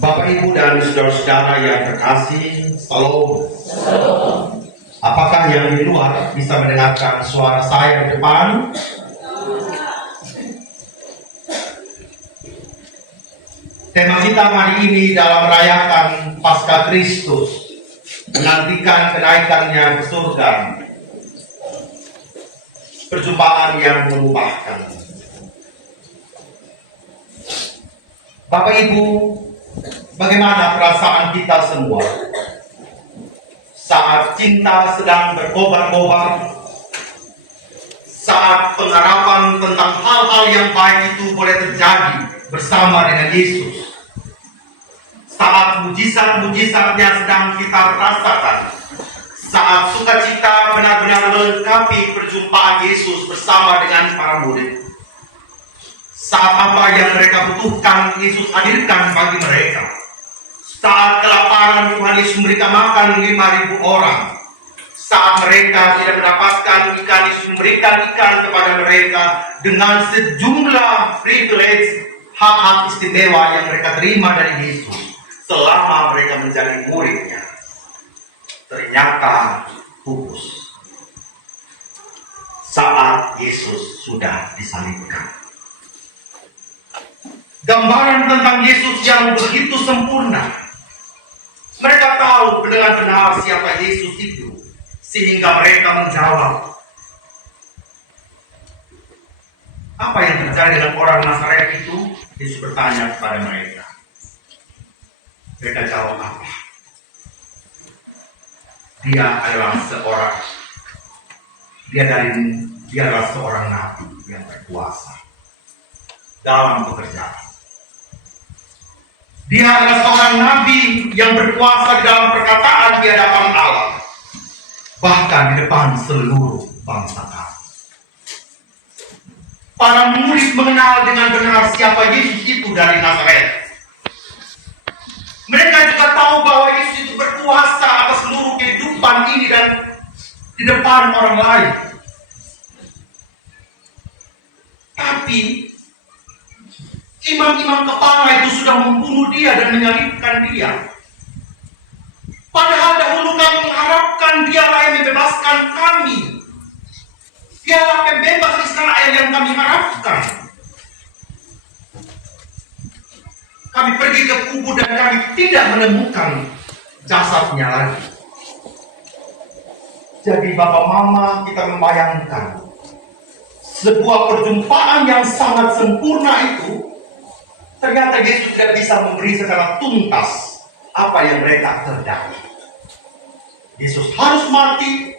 Bapak, Ibu, dan saudara-saudara yang terkasih, Salam. Apakah yang di luar bisa mendengarkan suara saya di depan? Tema kita hari ini dalam merayakan Paskah Kristus, menantikan kenaikannya ke surga. Perjumpaan yang mengubahkan. Bapak, Ibu, bagaimana perasaan kita semua saat cinta sedang berkobar-kobar, saat pengharapan tentang hal-hal yang baik itu boleh terjadi bersama dengan Yesus, saat mujizat-mujizatnya sedang kita rasakan, saat sukacita benar-benar melengkapi perjumpaan Yesus bersama dengan para murid, saat apa yang mereka butuhkan Yesus hadirkan bagi mereka, saat kelaparan Tuhan Yesus memberikan makan 5.000 orang, saat mereka tidak mendapatkan ikan, Yesus memberikan ikan kepada mereka dengan sejumlah privilege, hak-hak istimewa yang mereka terima dari Yesus selama mereka menjadi muridnya. Ternyata pupus saat Yesus sudah disalibkan. Gambaran tentang Yesus yang begitu sempurna. Mereka tahu dengan benar siapa Yesus itu, sehingga mereka menjawab. Apa yang terjadi dengan orang Nazaret itu? Yesus bertanya kepada mereka. Mereka jawab apa? Dia adalah seorang nabi yang berkuasa dalam pekerjaan. Dia adalah seorang nabi yang berkuasa di dalam perkataan di hadapan Allah, bahkan di depan seluruh bangsa kami. Para murid mengenal dengan benar siapa Yesus itu dari Nazaret. Mereka juga tahu bahwa Yesus itu berkuasa atas seluruh kehidupan ini dan di depan orang lain. Tapi imam-imam kepala itu sudah membunuh dia dan menyalibkan dia. Padahal dahulu kami mengharapkan dialah yang membebaskan kami. Dialah pembebas Israel yang kami harapkan. Kami pergi ke kubur dan kami tidak menemukan jasadnya lagi. Jadi Bapak Mama, kita membayangkan sebuah perjumpaan yang sangat sempurna itu, ternyata Yesus tidak bisa memberi secara tuntas apa yang mereka kehendaki. Yesus harus mati,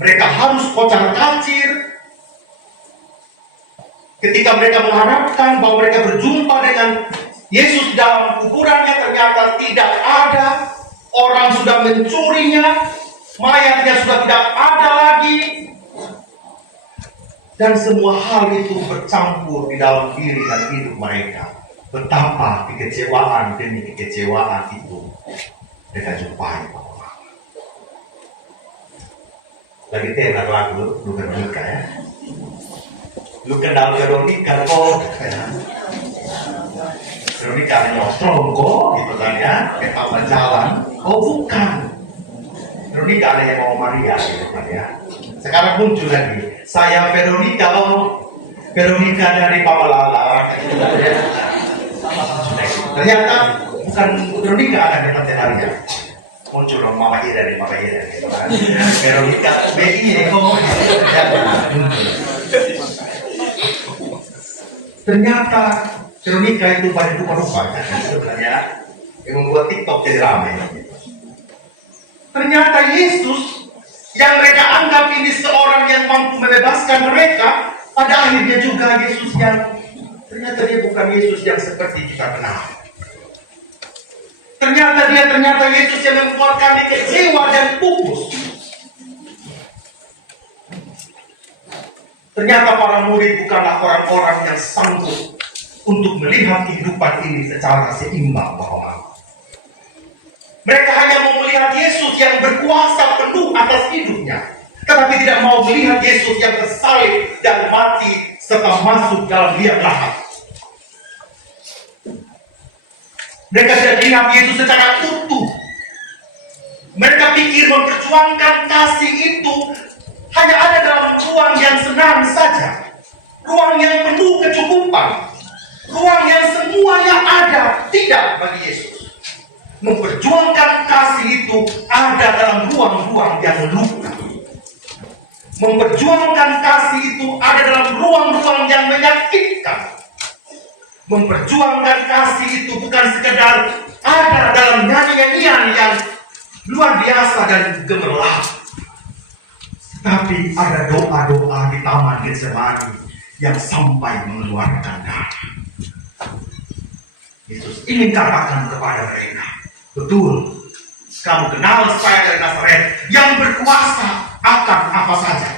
mereka harus kocar-kacir. Ketika mereka mengharapkan bahwa mereka berjumpa dengan Yesus dalam kuburannya, ternyata tidak ada. Orang sudah mencurinya, mayatnya sudah tidak ada lagi. Dan semua hal itu bercampur di dalam diri dan hidup mereka. Betapa kekecewaan demi kekecewaan itu mereka jumpai. Lagi tenar lagu lu Veronica ya. Lu kenal Veronica kok ya. Veronica nyosong kok gitu kan ya, kayak taman jalan. Oh bukan, Veronica ada yang mau Maria gitu kan ya. Sekarang muncul lagi, saya Veronica, oh Veronica dari Papa Lala gitu kan ya. Ternyata bukan Veronica ada di Tenaria. Muncul dong Mama Ira dari Mama Ira gitu kan. Veronica BI kok gitu ya. Ternyata Veronica itu banyak rupa-rupa sebenarnya yang membuat TikTok jadi ramai. Ternyata Yesus yang mereka anggap ini seorang yang mampu membebaskan mereka, pada akhirnya juga Yesus yang ternyata dia bukan Yesus yang seperti kita kenal. Ternyata Yesus yang membuat kami kecewa dan pupus. Ternyata para murid bukanlah orang-orang yang sanggup untuk melihat kehidupan ini secara seimbang, bahwa mereka hanya mau melihat Yesus yang berkuasa penuh atas hidupnya, tetapi tidak mau melihat Yesus yang tersalib dan mati serta masuk dalam liang lahat. Mereka tidak ingat Yesus secara utuh. Mereka pikir memperjuangkan kasih itu hanya ada dalam ruang yang senang saja, ruang yang penuh kecukupan, ruang yang semuanya ada. Tidak bagi Yesus. Memperjuangkan kasih itu ada dalam ruang-ruang yang luka. Memperjuangkan kasih itu ada dalam ruang-ruang yang menyakitkan. Memperjuangkan kasih itu bukan sekedar ada dalam nyanyian yang luar biasa dan gemerlap, tapi ada doa-doa di Taman Getsemani yang sampai mengeluarkan darah. Yesus ingin katakan kepada mereka, betul, kamu kenal saya dari Nazaret yang berkuasa akan apa saja.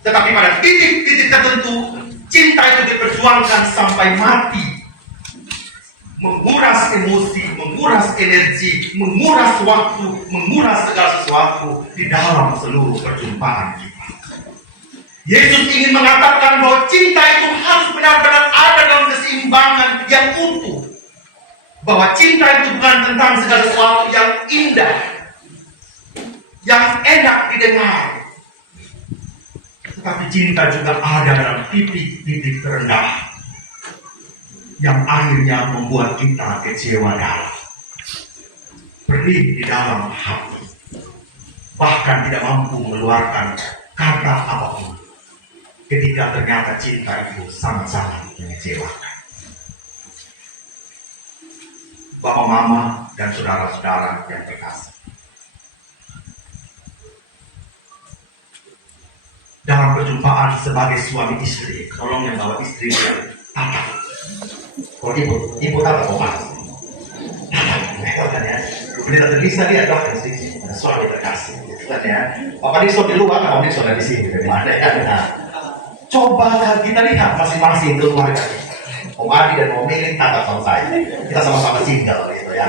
Tetapi pada titik-titik tertentu, cinta itu diperjuangkan sampai mati. Menguras emosi, menguras energi, menguras waktu, menguras segala sesuatu di dalam seluruh perjumpaan kita. Yesus ingin mengatakan bahwa cinta itu harus benar-benar ada dalam keseimbangan yang utuh. Bahwa cinta itu bukan tentang segala sesuatu yang indah, yang enak didengar. Tetapi cinta juga ada dalam titik-titik terendah yang akhirnya membuat kita kecewa dalam, pedih di dalam hati, bahkan tidak mampu mengeluarkan kata apapun ketika ternyata cinta itu sangat-sangat mengecewakan. Bapak, mama, dan saudara-saudara yang terkasih, dalam perjumpaan sebagai suami istri, tolong yang bawa istri tatap. Kalau ibu tatap omas. Tatap kan ya. Pendeta terlisa dia adalah suami terkasih. Gitu kan ya. Bapak Nixon di luar, Bapak Nixon di sini. Nah, coba kita lihat masing-masing keluarga. Om Adi dan Om Melin tatap sama saya. Kita sama-sama single gitu ya.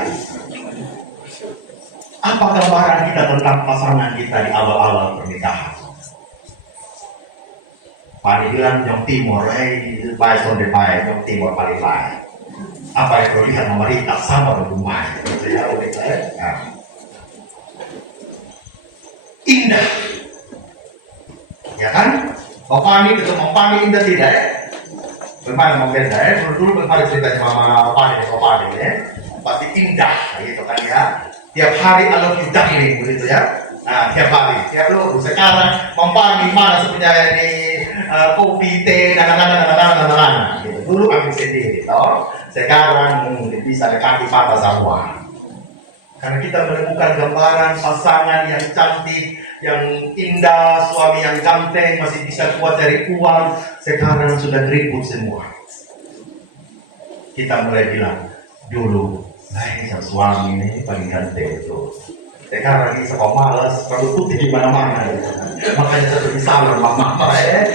Apa gambaran kita tentang pasangan kita di awal-awal pernikahan? Pani bilang Nyong Timur, baik sonde baik, Nyong Timur paling baik. Apa yang perlu lihat pemerintah sama rumah, gitu ya, nah. Indah, ya kan? Pani ketemu Pani indah tidak ya? Bagaimana mau beda ya? Dulu bagaimana ceritanya mama Pani ya? Pasti indah, gitu kan ya? Tiap hari I love you darling, begitu ya? Nah, tiap hari, tiap lu sekarang Pani mana sebenarnya ini kopi, teh, dan gitu. Dulu ambil sendiri, toh. Sekarang mungkin bisa dekati mata semua. Karena kita menemukan gambaran pasangan yang cantik, yang indah, suami yang ganteng, masih bisa kuat cari uang. Sekarang sudah ribut semua. Kita mulai bilang, dulu, ini suami ini paling ganteng itu. Sekarang ini sekolah malas, produk putih di mana-mana. Makanya satu di salon, mama ya.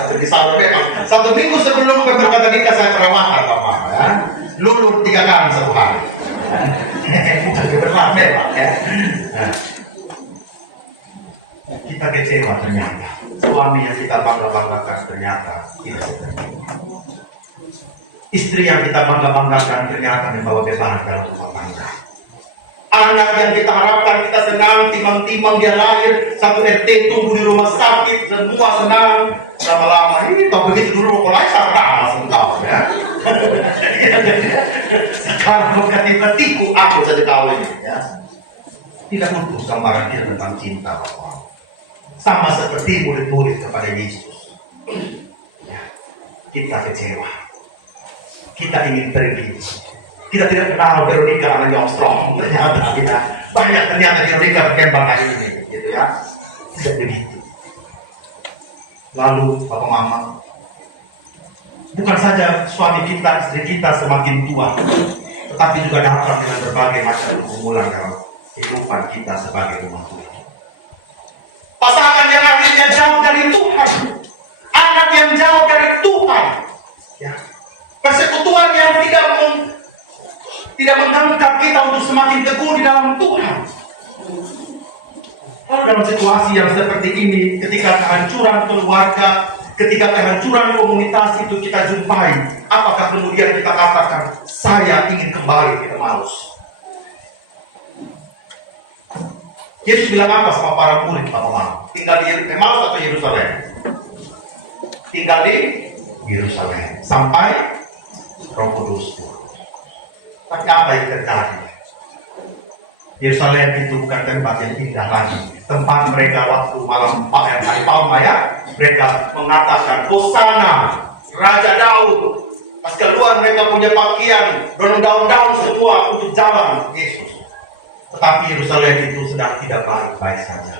Satu di salon memang. 1 minggu sebelum berkata nikah saya perawatan, mama ya. Lulur 3 kali satu hari. Bukan keberlanggan memang ya. Kita kecewa ternyata. Suami yang kita bangga-banggakan ternyata tidak seperti itu. Istri yang kita bangga-banggakan ternyata membawa beban dalam rumah tangga. Anak yang kita harapkan kita senang, timang-timang dia lahir, 1 RT tumbuh di rumah sakit, semua senang. Lama-lama ini tau begitu dulu mulai sarang langsung tahu ya. Sekarang ketika tiku aku saja tahu ini ya. Tidak utuh gambaran kita tentang cinta Bapak. Sama seperti murid-murid kepada Yesus. Ya, kita kecewa. Kita ingin pergi. Kita tidak kenal Veronica anak Armstrong, ternyata kita banyak ternyata Veronica berkembang hari ini, gitu ya. Tidak begitu. Lalu Bapak Mama, bukan saja suami kita, istri kita semakin tua, tetapi juga datang dengan berbagai macam pergumulan dalam kehidupan kita sebagai rumah Tuhan. Pasangan yang akhirnya jauh dari Tuhan, anak yang jauh dari Tuhan, ya. Persekutuan yang tidak mengangkat kita untuk semakin teguh di dalam Tuhan. Lalu dalam situasi yang seperti ini, ketika kehancuran keluarga, Ketika kehancuran komunitas itu kita jumpai, apakah kemudian kita katakan, saya ingin kembali ke Emmaus? Yesus bilang apa sama para murid, Bapak-Bapak? Tinggal di Emmaus atau Yerusalem? Tinggal di Yerusalem sampai Roh Kudus turun. Tapi apa yang terjadi? Yerusalem itu bukan tempat yang indah lagi. Tempat mereka waktu malam hari Palma ya, mereka mengatakan, Hosana, Raja Daud. Pas keluar mereka punya pakaian, daun-daun semua untuk jalan Yesus. Tetapi Yerusalem itu sedang tidak baik-baik saja.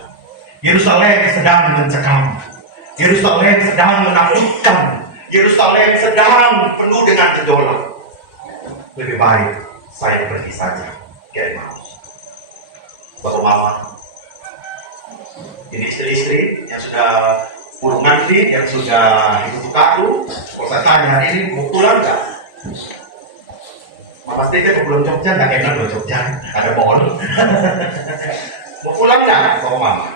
Yerusalem sedang mencekam. Yerusalem sedang menakutkan. Yerusalem sedang penuh dengan gejolak. Lebih baik saya pergi saja ke Emmaus. Bapak Mama, ini istri-istri yang sudah burung nanti, yang sudah hidup kartu, kalau saya tanya ini mau pulang nggak? Mama pastikan mau pulang Jogja, nggak enak loh Jogja, ada pohon. Mau pulang nggak, Bapak Mama?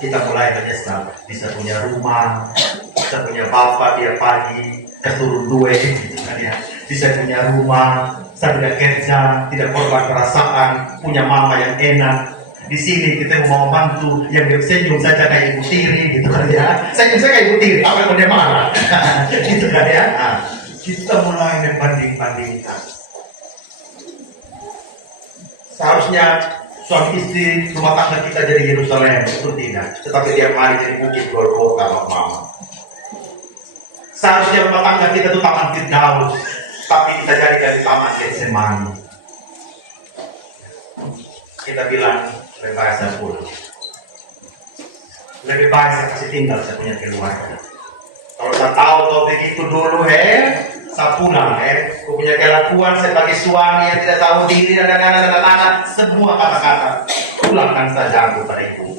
Kita mulai menyesal, bisa punya rumah, bisa punya bapak dia pagi, keturun dua, gitu kan ya. Bisa punya rumah, saya tidak kerja, tidak korban perasaan, punya mama yang enak. Di sini kita mau bantu, yang senyum saja kayak ibu tiri, gitu kan ya. Senyum saya kayak ibu tiri, apa yang dia marah, gitu kan ya. Nah, kita mulai membanding-bandingkan. Seharusnya suami istri rumah tangga kita jadi Yerusalem, itu tidak. Tetapi tiap hari jadi bukit Golgota, Mama. Seharusnya rumah tangga kita itu taman Firdaus, tapi kita jadikan di taman Getsemani. Kita bilang, lebih baik saya pulang. Lebih baik saya kasih tinggal, saya punya keluarga. Kalau saya tahu begitu dulu, saya pulang, Aku punya kelakuan sebagai suami yang tidak tahu diri, dan semua kata-kata. Pulangkan saja aku pada ibu.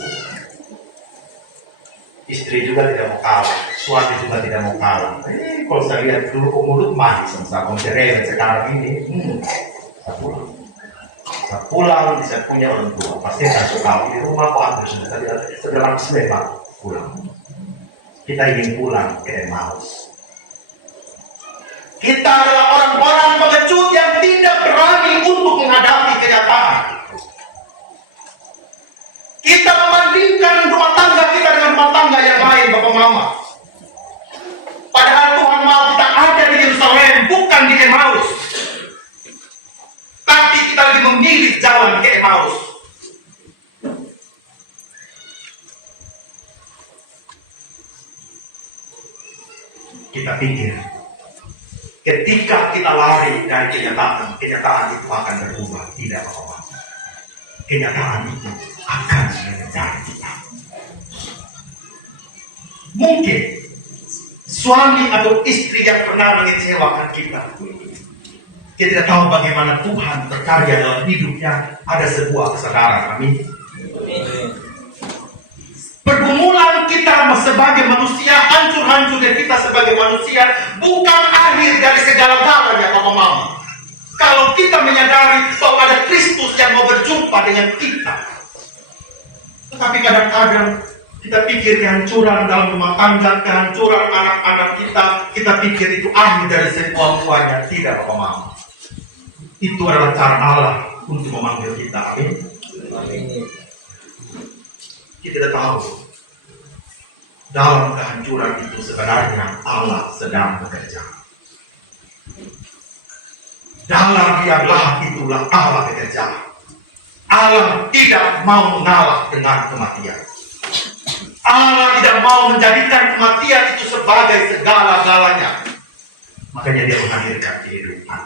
Istri juga tidak mau kalah, suami juga tidak mau kalah. Kalau saya lihat dulu mulut manis sama cerewet sekarang ini, saya pulang. Saya pulang, saya punya orang tua, pasti saya suka di rumah kok aku sudah setelah Pak pulang. Kita ingin pulang ke Emmaus. Kita adalah orang-orang pengecut yang tidak berani untuk menghadapi kenyataan. Kita membandingkan rumah tangga kita dengan rumah tangga yang lain, Bapak Mama. Padahal Tuhan mau kita ada di Yerusalem, bukan di Emmaus. Tapi kita lagi memilih jalan ke Emmaus. Kita pikir, ketika kita lari dari kenyataan, kenyataan itu akan berubah. Tidak apa-apa. Kenyataan itu akan menjadi kita. Mungkin suami atau istri yang pernah mengecewakan kita, kita tidak tahu bagaimana Tuhan berkarya dalam hidupnya, ada sebuah kesadaran. Amin. Pergumulan kita sebagai manusia, hancur-hancurnya kita sebagai manusia, bukan akhir dari segala-galanya, Bapak Mama. Kalau kita menyadari bahwa ada Kristus yang mau berjumpa dengan kita. Tetapi kadang-kadang kita pikir kehancuran dalam rumah tangga, kehancuran anak-anak kita pikir itu akhir dari semuanya. Tidak, Bapak Mama. Itu adalah cara Allah untuk memanggil kita. Amin. Amin. Kita tidak tahu dalam kehancuran itu sebenarnya Allah sedang bekerja. Dalam biarlah itulah Allah bekerja. Allah tidak mau mengalah dengan kematian. Allah tidak mau menjadikan kematian itu sebagai segala-galanya. Makanya dia menghadirkan kehidupan.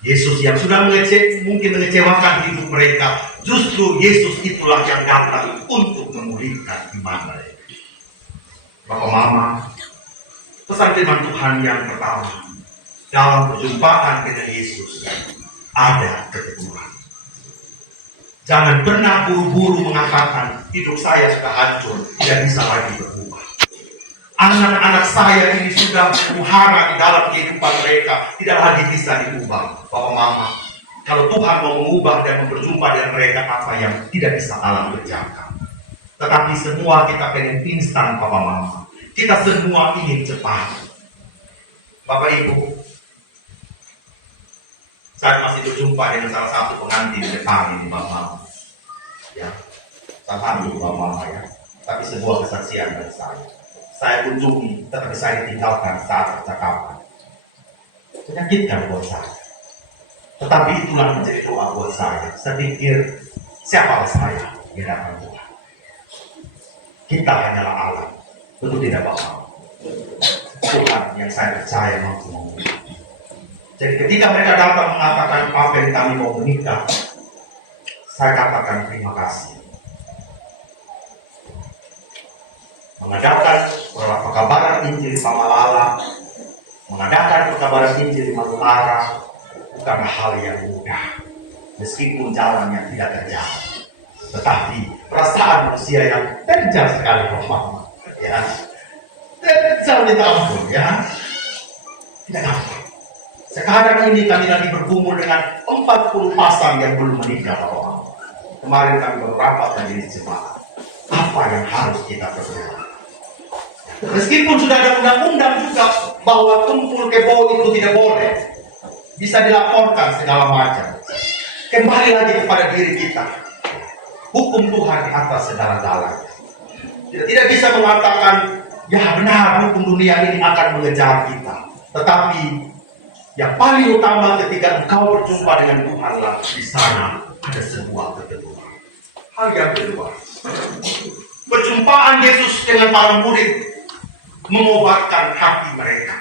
Yesus yang sudah mungkin mengecewakan hidup mereka, justru Yesus itulah yang datang untuk memulihkan iman mereka. Bapak Mama, pesan firman Tuhan yang pertama, dalam perjumpaan dengan Yesus ada keteguhan. Jangan pernah buru-buru mengatakan hidup saya sudah hancur, tidak bisa lagi berubah. Anak-anak saya ini sudah muhara di dalam kehidupan mereka, tidak lagi bisa diubah. Bapak Mama, kalau Tuhan mau mengubah dan berjumpa dengan mereka, apa yang tidak bisa Allah kerjakan? Tetapi semua kita pengen instan, papa mama. Kita semua ingin cepat. Bapak Ibu, saya masih berjumpa dengan salah satu pengantin depan ini, Bapak Mama. Ya, salah satu Bapak Mama ya. Tapi sebuah kesaksian dari saya. Saya kunjungi, tetapi saya tinggalkan saat percakapan. Menyakitkan buat saya. Tetapi itulah menjadi doa buat saya. Saya pikir, siapa saya di hadapan Tuhan? Kita hanyalah Allah. Betul tidak Bapak? Tuhan yang saya percaya mampu memenuhi. Jadi ketika mereka datang mengatakan apa yang kami mau menikah, saya katakan terima kasih. Mengadakan pekabaran Injil di Pamalala, mengadakan pekabaran Injil di Malutara, bukanlah hal yang mudah. Meskipun jalannya tidak terjal, tetapi perasaan manusia yang terjal sekali, Bapak. Ya, terjal minta ampun, ya. Tidak gampang. Sekarang ini kami lagi bergumul dengan 40 pasang yang belum menikah, Bapak. Kemarin kami baru rapat menjadi jemaat. Apa yang harus kita perbuat? Meskipun sudah ada undang-undang juga bahwa kumpul kebo itu tidak boleh, bisa dilaporkan segala macam. Kembali lagi kepada diri kita. Hukum Tuhan di atas segala-galanya. Tidak bisa mengatakan, ya benar hukum dunia ini akan mengejar kita. Tetapi yang paling utama ketika engkau berjumpa dengan Tuhanlah, di sana ada sebuah ketentuan. Hal yang kedua, perjumpaan Yesus dengan para murid mengobatkan hati mereka.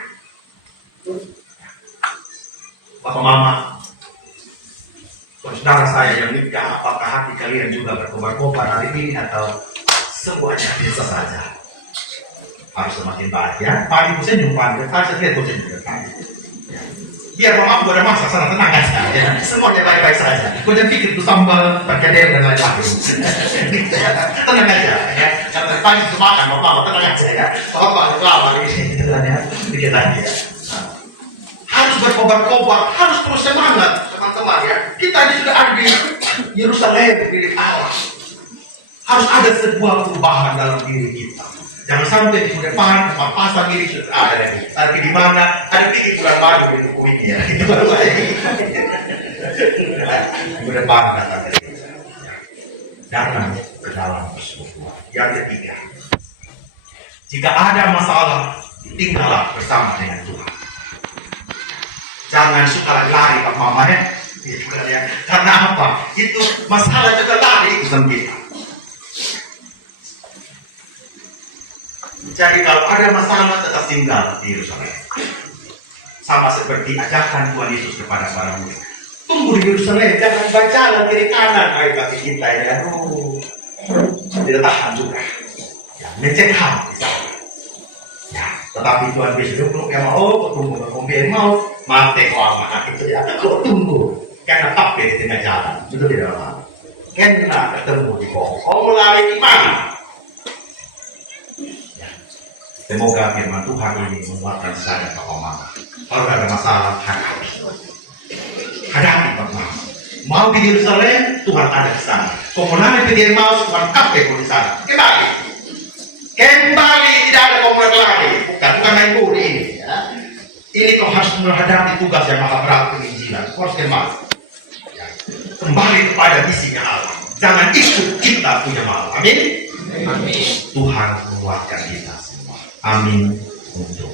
Bapak Mama, saudara saya yang nikah, apakah hati kalian juga berkobar-kobar hari ini atau semuanya biasa saja? Harus semakin baik ya. Pak Ibu saya jumpa, saya lihat bosan juga. Biar mama aku ada masak sana, tenang aja ya. Semuanya baik-baik saja. Kau jangan pikir itu sambal, perkedel dan lain-lain. Tenang aja ya. Karena pagi itu makan, bapak tenang aja ya. Bapak ada kelapa ini, dikit lagi ya. Harus berkobar-kobar, harus terus semangat teman-teman ya. Kita ini sudah ada di Yerusalem, milik Allah. Harus ada sebuah perubahan dalam diri kita. Jangan sampai di depan tempat pasang ini sudah ada lagi. Tapi di mana? Ada di bulan baru di buku ini ya. Itu baru lagi. Di depan datang dari datang ke dalam persekutuan. Yang ketiga, jika ada masalah, tinggallah bersama dengan Tuhan. Jangan suka lari Pak Mama ya. Karena apa? Itu masalah juga lari urusan kita. Jadi kalau ada masalah tetap tinggal di Yerusalem. Sama seperti ajakan Tuhan Yesus kepada para murid. Tunggu di Yerusalem, jangan berjalan kiri kanan. Ayo kaki kita ya, tidak tahan juga. Ya, mencegah di sana. Ya, tetapi Tuhan Yesus dulu yang mau, tunggu ke mau, mati kau amat itu ya. Kau tunggu, karena apa di tengah jalan itu tidak lama. Karena ketemu di bawah. Kau mulai di mana? Semoga firman Tuhan ini menguatkan saya Pak Mama. Kalau ada masalah, hadapi. Hadapi Pak Mama. Mau di Yerusalem, Tuhan ada di sana. Komunal di Emmaus, Tuhan kafe di sana. Kembali. Kembali, tidak ada komunal lagi. Bukan main budi ini. Ya. Ini kau harus menghadapi tugas yang maha berat penginjilan. Kau harus kembali. Ya. Kembali kepada misinya Allah. Jangan ikut kita punya malu. Amin. Amin. Tuhan menguatkan kita. Amin untuk